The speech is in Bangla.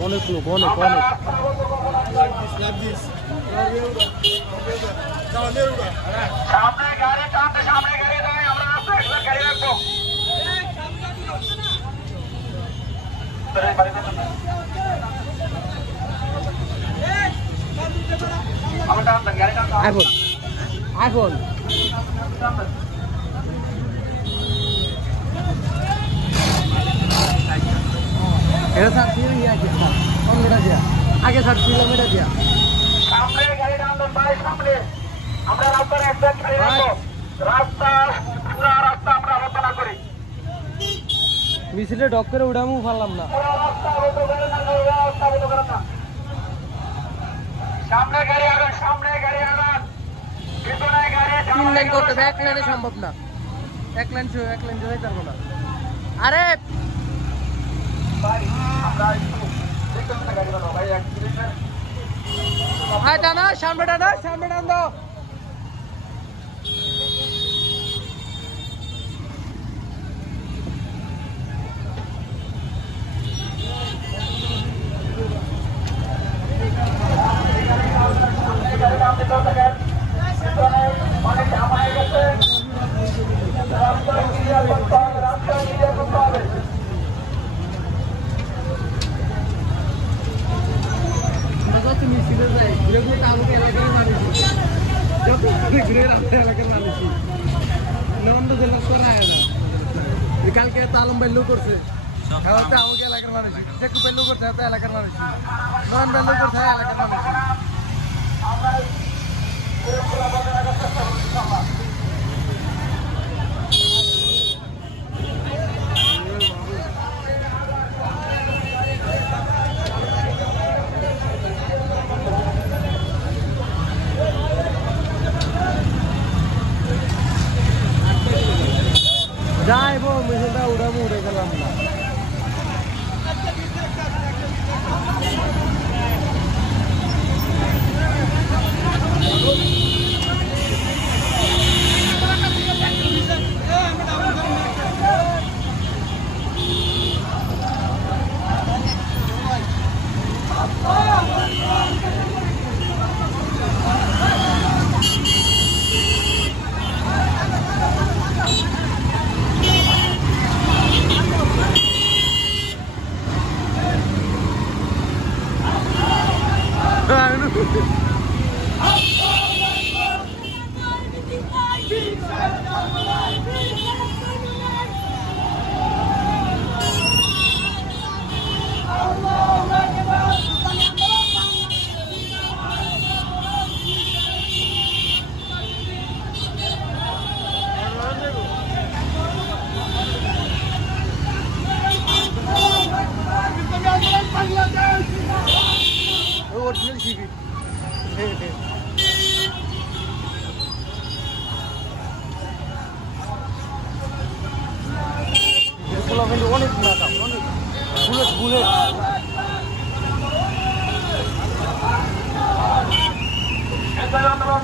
অনেক লোক অনেক সামনে গাড়ি টানতে সামনে গাড়ি দেয় আমরা গাড়ি রাখবো আইফোন আইফোন এটা স্যার ছিল ইয়া কি স্যার কোনটা দিয়া আগে স্যার ছিল মেটা দিয়া সামনে গাড়ি টানবেন ভাই সামনে আমরা রাস্তার একদম গাড়ি রাখবো রাস্তা পুরো রাস্তা আমরা আলোচনা করি মিছিলে ডক করে উড়ামু পারলাম না পুরো রাস্তা আলোচনা করে না রাস্তা আলোচনা করে না সামনে গাড়ি আগান পিছনে গাড়ি তিন লাইন করতে এক লাইনে সম্ভব না এক লাইন জয় পারবো না আরে ভাই আমরা একটু দেখতে গাড়ি বানাও ভাই অ্যাক্সিডেন্ট হাই টানা সামনে টান দাও কালকে তো আলম বেল্লু করছে আমাকে এলাকার মানুষ একটু বেল্লু করছে এলাকার মানুষ নন বেল্লু করছে এলাকার মানুষ যাইবো মিছিলটা উড়ে গেলাম না অনেক বুলেট আন্দোলন